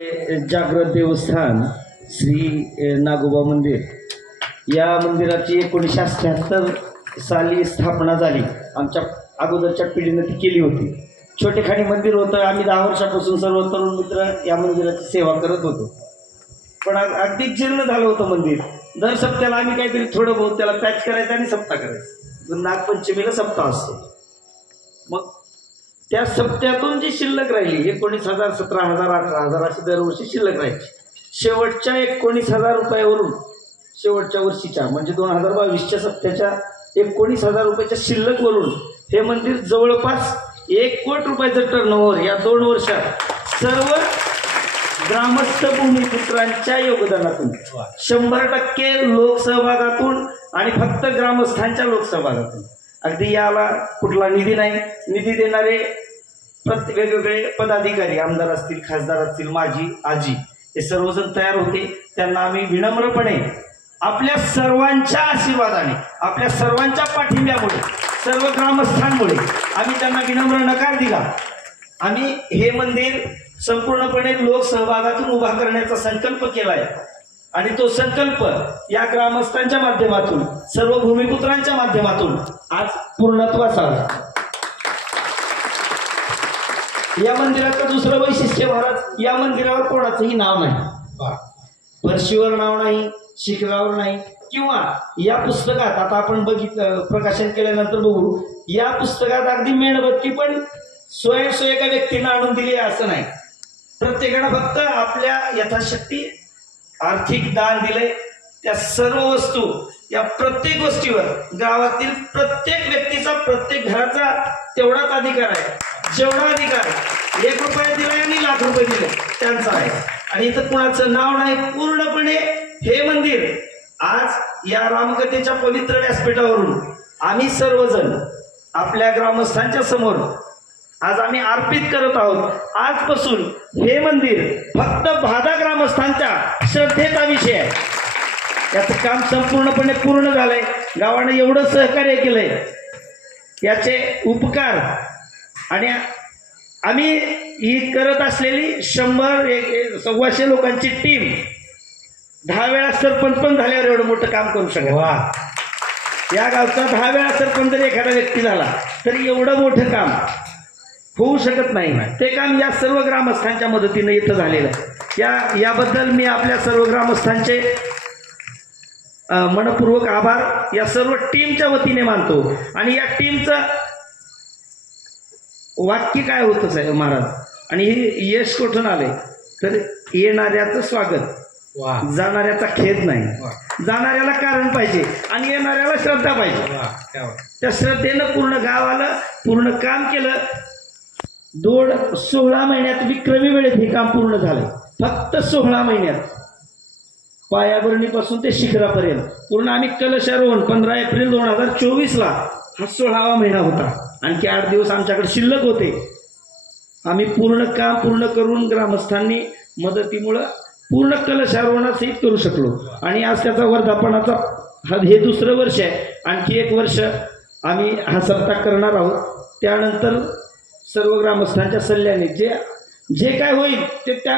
जागृत देवस्थान श्री नागोबा मंदिर या मंदिराची 1978 साली स्थापना झाली। आमच्या अगोदरच्या पिढीने ती केली होती। छोटेखानी मंदिर होतं। आम्ही 10 वर्षापासून सर्व तरुण मित्र या मंदिराची सेवा करत होतो। पण अगदी जीर्ण झालं होतं मंदिर। दर सप्त्याला आम्ही काहीतरी थोडं बहुत त्याला पॅच करायचं आणि सप्ताह करायचं। नागपंचमीला सप्ताह असतो। मग त्या सप्त्यातून जी शिल्लक राहिली 19,000, 17,000, 18,000 अशी दरवर्षी शिल्लक राहायची। शेवटच्या 19,000 रुपयावरून शेवटच्या वर्षीच्या म्हणजे 2022च्या सप्त्याच्या 19,000 रुपयाच्या शिल्लकवरून हे मंदिर जवळपास 1 कोटी रुपयाचं टर्नओव्हर या 2 वर्षात सर्व ग्रामस्थ भूमिपुत्रांच्या योगदानातून 100% लोकसहभागातून आणि फक्त ग्रामस्थांच्या लोकसहभागातून। अगदी याला कुठला निधी नाही। निधी देणारे वेगवेगळे पदाधिकारी आमदार असतील, खासदार असतील, माजी आजी हे सर्वजण तयार होते। त्यांना आम्ही विनम्रपणे आपल्या सर्वांच्या आशीर्वादाने, आपल्या सर्वांच्या पाठिंब्यामुळे, सर्व ग्रामस्थांमुळे आम्ही त्यांना विनम्र नकार दिला। आम्ही हे मंदिर संपूर्णपणे लोकसहभागातून उभा करण्याचा संकल्प केलाय आणि तो संकल्प या ग्रामस्थांच्या माध्यमातून, सर्व भूमिपुत्रांच्या माध्यमातून आज पूर्णत्वास आला। या मंदिराचं दुसरं वैशिष्ट्य महाराज, या मंदिरावर कोणाचंही नाव नाही, फरशीवर नाव नाही, शिखरावर नाही, किंवा या पुस्तकात आता आपण प्रकाशन केल्यानंतर बघू, या पुस्तकात अगदी मेणबत्ती पण स्वयं एका व्यक्तीने आणून दिली असं नाही। प्रत्येकानं फक्त आपल्या यथाशक्ती आर्थिक दान दिले। त्या सर्व वस्तू, या प्रत्येक गोष्टीवर गावातील प्रत्येक व्यक्तीचा, प्रत्येक घराचा तेवढाच अधिकार आहे। जेवढा अधिकार 1 रुपया दिलाय आणि लाख रुपये दिले त्यांचा आहे। आणि इथं कुणाचं नाव नाही। पूर्णपणे हे मंदिर आज या रामकथेच्या पवित्र व्यासपीठावरून आम्ही सर्वजण आपल्या ग्रामस्थांच्या समोर आज आम्ही अर्पित करत आहोत। आजपासून हे मंदिर फक्त भादा ग्रामस्थांच्या श्रद्धेचा विषय आहे। याचं काम संपूर्णपणे पूर्ण झालंय। गावाने एवढं सहकार्य केलंय, याचे उपकार। आणि आम्ही ही करत असलेली 100-125 लोकांची टीम 10 वेळा सरपंच पण झाल्यावर एवढं मोठं काम करू शकत। या गावचा 10 वेळा सरपंच जर एखादा व्यक्ती झाला तरी एवढं मोठं काम होऊ शकत नाही। ते काम या सर्व ग्रामस्थांच्या मदतीने इथं झालेलं आहे। याबद्दल मी आपल्या सर्व ग्रामस्थांचे मनपूर्वक आभार या सर्व टीमच्या वतीने मानतो। आणि या टीमचं वाक्य काय होतं साहेब महाराज, आणि हे यश कुठून आले तर येणाऱ्याचं स्वागत, जाणाऱ्याचा खेद नाही। जाणाऱ्याला कारण पाहिजे आणि येणाऱ्याला श्रद्धा पाहिजे। त्या श्रद्धेनं पूर्ण गावाला पूर्ण काम केलं। 16 महिन्यात विक्रमी वेळेत हे काम पूर्ण झालं। फक्त 16 महिन्यात पायाभरणीपासून ते शिखरापर्यंत पूर्ण आम्ही कलशारोहण 15 एप्रिल 2024ला हा 16वा महिना होता। आणखी 8 दिवस आमच्याकडे शिल्लक होते। आम्ही पूर्ण काम पूर्ण करून ग्रामस्थांनी मदतीमुळे पूर्ण कलशारोहणासहित करू शकलो। आणि आज त्याचा वर्धापनाचा हे दुसरं वर्ष आहे। आणखी 1 वर्ष आम्ही हा सप्ताह करणार आहोत। त्यानंतर सर्व ग्रामस्थांच्या सल्ल्याने जे काय होईल ते त्या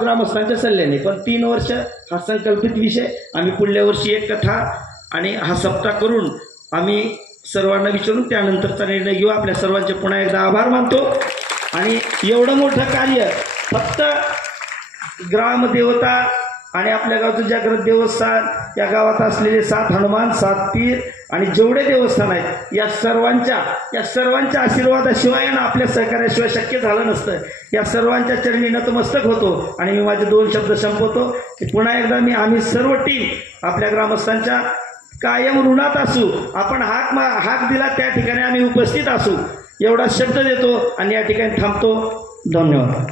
ग्रामस्थांच्या सल्ल्याने, पण 3 वर्ष हा संकल्पित विषय। आम्ही पुढल्या वर्षी 1 कथा आणि हा सप्ताह करून आम्ही सर्वांना विचारून त्यानंतरचा निर्णय घेऊ। आपल्या सर्वांचे पुन्हा एकदा आभार मानतो। आणि एवढं मोठं कार्य फक्त ग्रामदेवता आणि आपल्या गावचं जागृत देवस्थान, या गावात असलेले 7 हनुमान, 7 पीर आणि जेवढे देवस्थान आहेत या सर्वांच्या आशीर्वादाशिवाय ना आपल्या सहकार्याशिवाय शक्य झालं नसतं। या सर्वांच्या चरणी नतमस्तक होतो। आणि मी माझे 2 शब्द संपवतो की पुन्हा एकदा आम्ही सर्व टीम आपल्या ग्रामस्थांच्या कायम ऋणात असू। आपण हाक दिला त्या ठिकाणी आम्ही उपस्थित असू एवढा शब्द देतो आणि या ठिकाणी थांबतो। धन्यवाद।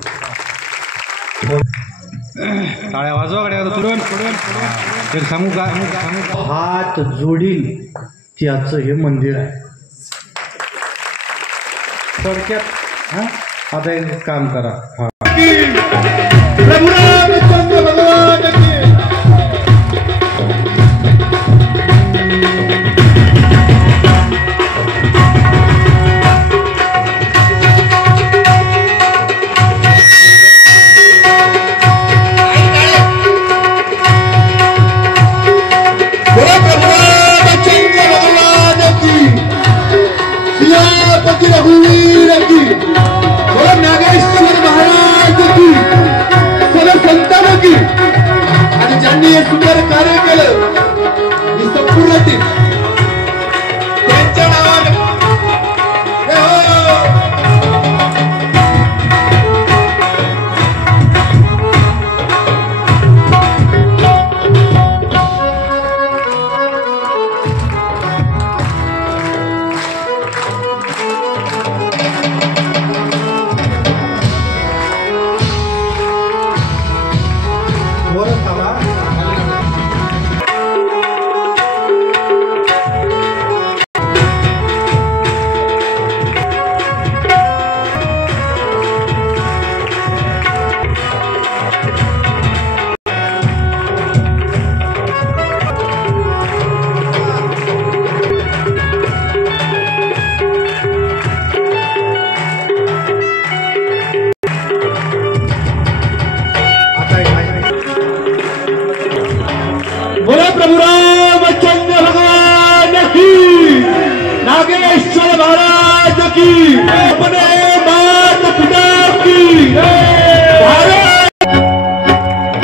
टाळ्या वाजवा गाड्या तुरंत तर सांगू का, हात जोडील त्याचं हे मंदिर आहे थोडक्यात। आता एक काम करा,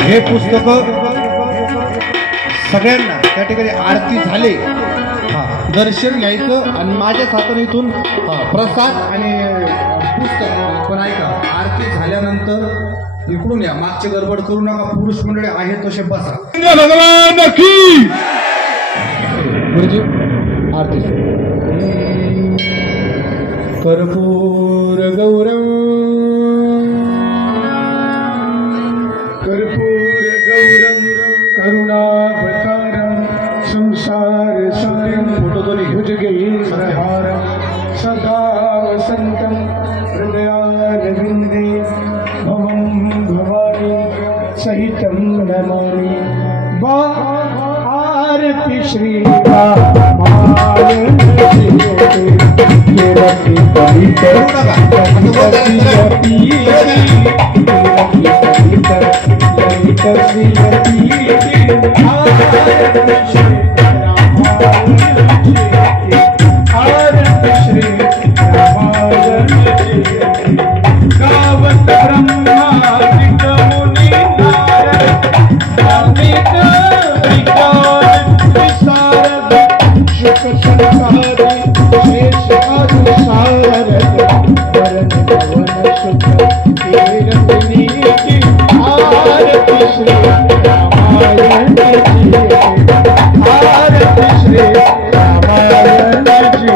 हे पुस्तक सगळ्यांना त्या ठिकाणी आरती झाले दर्शन घ्यायचं आणि माझ्याच हातून इथून प्रसाद आणि पुस्तक पण ऐका आरती झाल्यानंतर इकडून या मागची गडबड करू नका पुरुष मंडळी आहेत तसे बसा भगवान की गुरुजी आरती कर्पूर गौरव कर्पूर गौरम करुणावतारम संसार सारम भुजगेन्द्रहारम सदा वसंतम हृदयारविंदे भवं भवानी सहितं नमामि आरती श्री रामायण गावत ब्रह्मादिक मुनी नारद विशारद शुक संसारी शेष अनुसारद वरण भवन सुख कीर्तनी की आरती श्री रामायण जी आरती श्री रामायण जी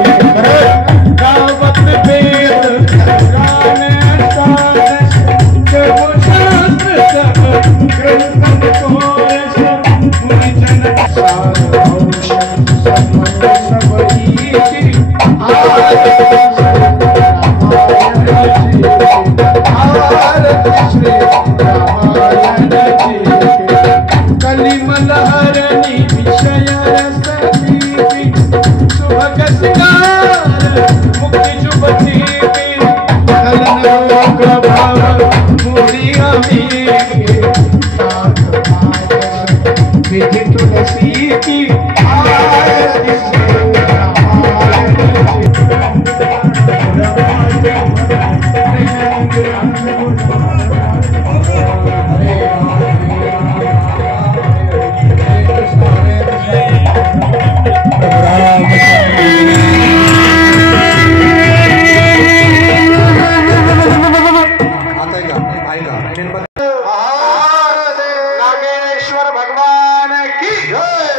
गावत वेद पुराण सारस देव शास्त्र सब ग्रंथ कोश मुनिजन सार औषध संबंध सब ईति आरती श्री रामायण जी कलिमलहरणी विषय रस दीपी सुभग सिंगार मुक्ति शुभ दीपी कलन रोग भाव मुरी अमी नाथ मानस विधि तुलसी की आरती श्री रामायण नागेश्वर भगवान की जय।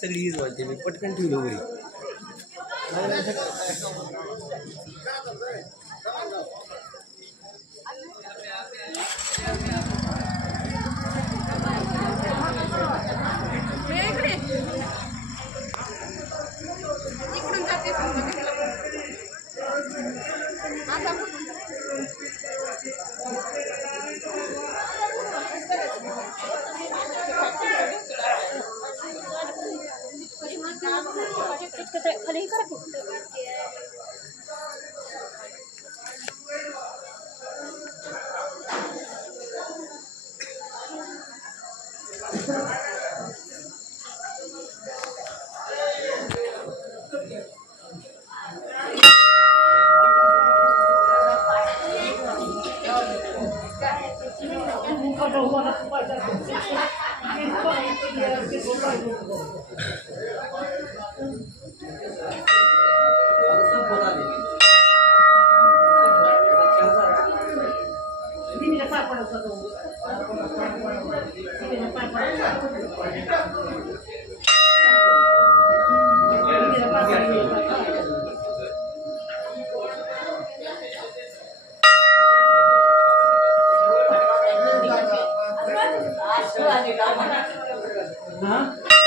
सगळी हीच वाटते मी पटकन ठेवलो घरी इकडून जाते खाली करा हा